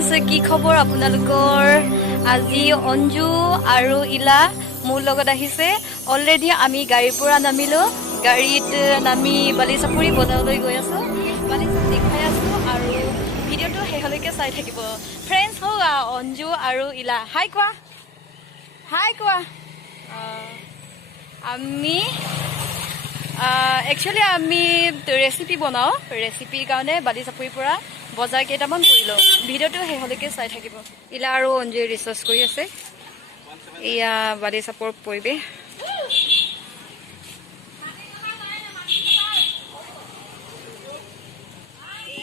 friends की खबर आपनालोकर আজি অঞ্জু আৰু ইলা মোৰ লগত আহিছে অলৰেডি আমি গাড়ীৰ পৰা নামিলো গাড়ীত নামি বালিচাপুৰি বজাৰলৈ গৈ আছো বালিচাপুৰি দেখাই আছো আৰু ভিডিওটো হেহলৈকে চাই থাকিব फ्रेंड्स হোৱা অঞ্জু আৰু ইলা হাই কোৱা আমি एक्चुअली আমি ৰেচিপি বনাও ৰেচিপিৰ কাৰণে বালিচাপুৰিৰ পৰা বজাৰ কেইটামান কৰিলো ভিডিওটো হেহলৈকে চাই থাকিব ইলা আৰু অঞ্জুয়ে ৰিচাৰ্চ কৰি আছে ইয়া বালিচাপুৰ পৰিবে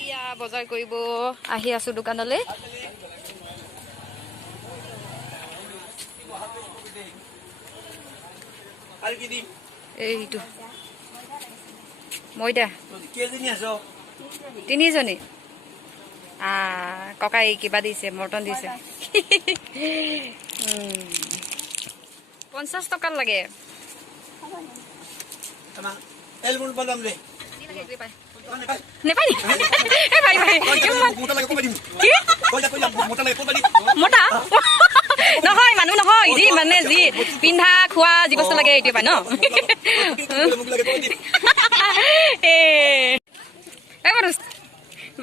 ইয়া বজাৰ কৰিব আহি আছো দোকানলৈ এইটো ময়দা তিনিজনী ককাই কিবা দিছে মটন দিছে 50 টকা লাগে মোটা নহয় মানুহ নহয় যি মানে যি পিন্ধা খোৱা যি বস্তু লাগে এইটো পাই ন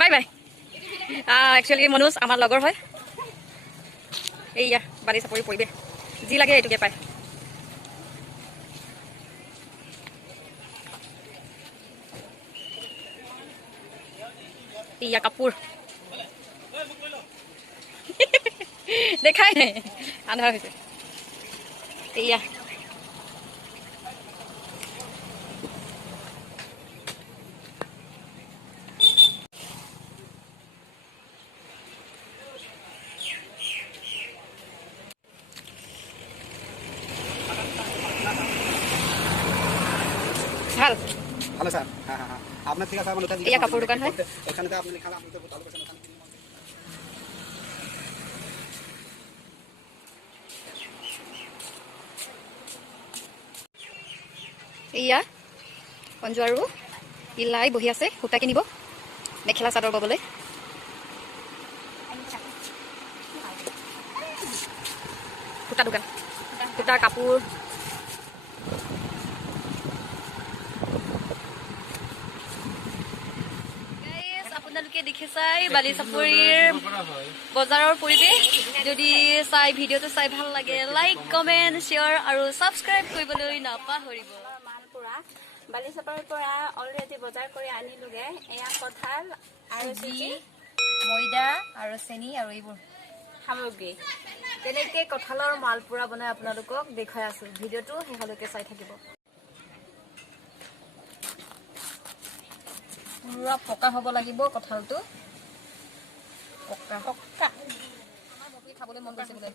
বাই বাই एक्चुअली मनुज आमार लगोर है एया बालिचापुरि परिबे जी लागे एटुके पाय एया कापुर देखाय नै आंधा होइसे एया ভাল ভালো স্যার হ্যাঁ হ্যাঁ আপনার ঠিক আছে আমার ওটা এই কাপড় দোকান হয় এখানে তো আপনি লেখা আপনি তো ভালো করে ওখানে ইয়া অঞ্জু আৰু ইলাই বহি আছে সূতা কিনিব মেখেলা চাদৰ ববলৈ সূতা দোকান সূতা কাপোৰ দেখিছাই বালিচাপুৰিৰ বজাৰৰ পৰিৱেশ যদি চাই ভিডিওটো চাই ভাল লাগে লাইক কমেন্ট শেয়াৰ আৰু সাবস্ক্ৰাইব কৰিবলৈ নাপাহৰিব মালপুৰা বালিচাপুৰিৰ পৰা অলৰেডি বজাৰ কৰি আনিলোগে এয়া কঁঠাল আৰু ময়দা আৰু চেনি আৰু এইবোৰ সামগ্ৰী তেনেকে কঁঠালৰ মালপুৰা বনাই আপোনালোকক দেখাই আছো ভিডিওটো হেহলৈকে চাই থাকিব পুৰা পকা হ'ব লাগিব কঁঠালটো পকা পকা আমাৰ বহি খাবলৈ মন গৈছে বোলে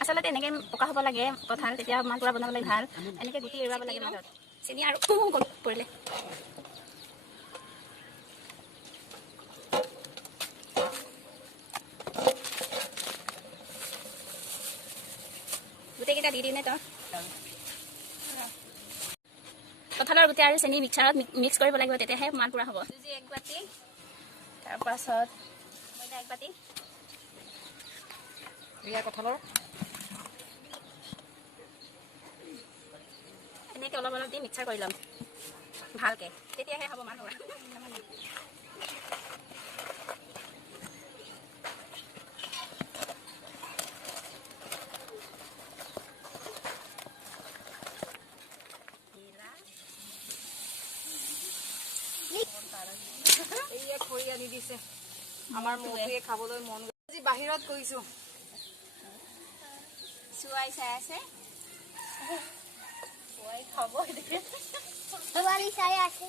আচলতে এনেকৈ পকা হ'ব লাগে কঁঠাল তেতিয়া মালপুৰা বনাবলৈ ভাল এনেকৈ গুটি এৰুৱাব লাগে মাজত চেনি আৰু পৰিলে গোটেইকেইটা দি দিনে তই কঁঠালৰ গুটি আৰু চেনি মিক্সাৰত মিক্স কৰিব লাগিব তেতিয়াহে মালপুৰা হ'ব চুজি 1 বাটি তাৰপাছত ময়দা 1 বাটি ইয়া কঁঠালৰ এনেকৈ অলপ অলপ দি মিক্সাৰ কৰি ল'ম ভালকৈ তেতিয়াহে হ'ব মালপুৰা এইয়া খৰি আনি দিছে আমাৰ মুখে খাবলৈ মন আজি বাহিৰত গৈছো চুৱাই চাই আছে খোৱাই খাব দেখে ছোৱালী চাই আছে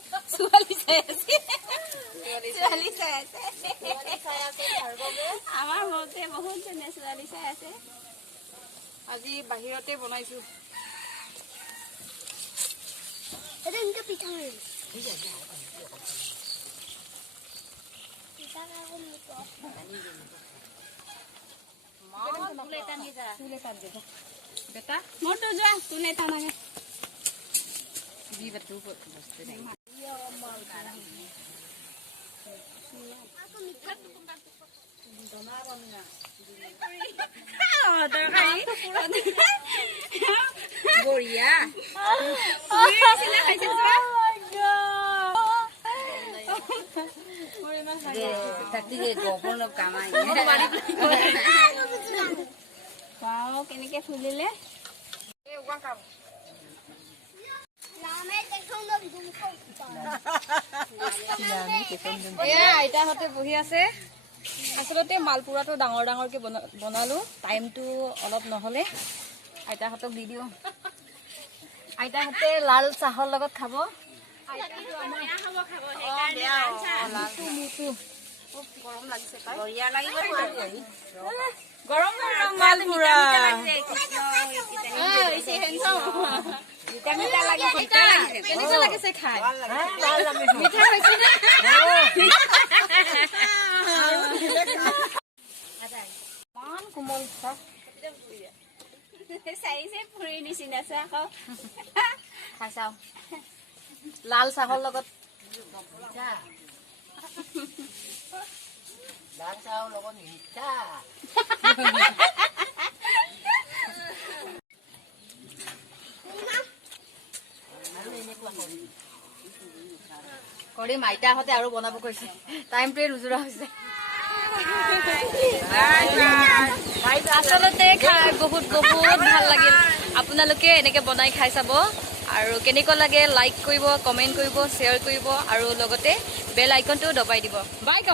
আমাৰ মতে বহুত ধুনীয়া ছোৱালী চাই আছে আজি বাহিৰতে বনাইছো পিঠা बेटा मोटो जा तूने था ना भी बच्चों को বঢ়িয়া কেনেকে ফুলিলে আইতাহঁতে বহি আছে আচলতে মালপুৰাটো ডাঙৰ ডাঙৰকে বনালো টাইমটো অলপ নহলে আইতাহঁতক দি দিওঁ আইতাহঁতে লাল চাহৰ লগত খাব গৰম গৰম মালপুৰা কেনেকুৱা লাগিছে খাই মিঠা হৈছে নে ইমান কোমল চাইছে ফুৰি নিচিনা আছে আকৌ খাই চাওঁ লাল চাহৰ লগত কৰিম আইতাহঁতে আৰু বনাব কৈছে টাইমটোৱে নোজোৰা হৈছে আচলতে খাই বহুত বহুত ভাল লাগিল আপোনালোকে এনেকে বনাই খাই চাব আৰু কেনেকুৱা লাগে লাইক কৰিব কমেণ্ট কৰিব শ্বেয়াৰ কৰিব আৰু লগতে বেল আইকনটো দবাই দিব বাই ক